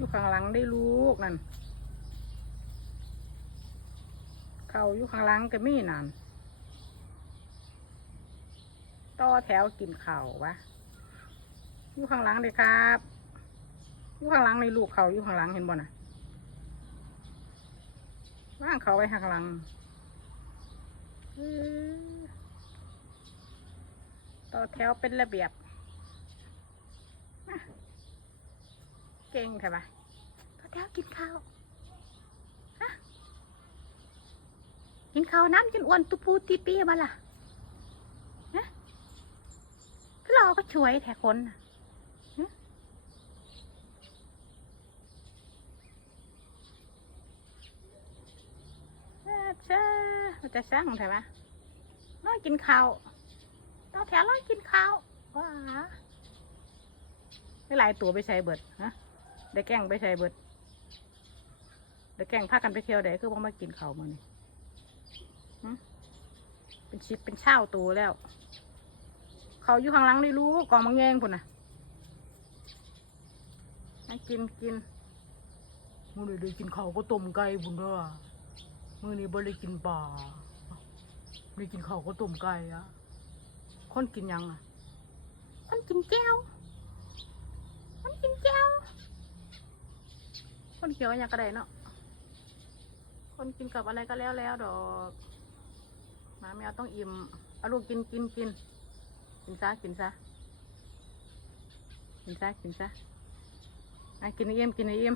อยู่ข้างหลังได้ลูกนั่น เขาอยู่ข้างหลังก็มีนั่นต่อแถวกินเข้าวะอยู่ข้างหลังเลยครับอยู่ข้างหลังเลยลูกเขาอยู่ข้างหลังเห็นบ่น่ะว่างเขาไว้ข้างหลังต่อแถวเป็นระเบียบ เก่งใช่ปะพอเท้กินข้าวฮะกินข้าวน้ำจนอ้วนตุปูตีปีมาล่ะฮะก็เราก็ช่วยแท้คนนะฮะเอ้อเจ้าจะสั่งใช่ปะน้อยกินข้าวต่อแถวน้อยกินข้าวว้าไม่หลายตัวไปใช้เบิดฮะ ได้แกล้งไปใส่เบิดได้แกล้งพากันไปเที่ยวได้คือว่ามากินเขาวมือนี่หึเป็นชิปเป็นเช่าตัวแล้ว เขาอยู่ข้างหลังได้รู้กองมังแยงพุ่นน่ะให้กินกินมือนี้ได้กินเขาวก็ต้มไก่พุ่นเด้อมือนี้บ่ได้กินปลาได้กินเขาวก็ต้มไก่อะคนกินหยังอะคนกินแก้วคนกินแก้ว คนเขียวอย่างกระไดเนาะ คนกินกับอะไรก็แล้วแล้วดอกหมาแมวต้องอิ่มเอาลูกกินกินกิน กินซะกินซะกินซะกินซะอะกินให้อิ่มกินให้อิ่ม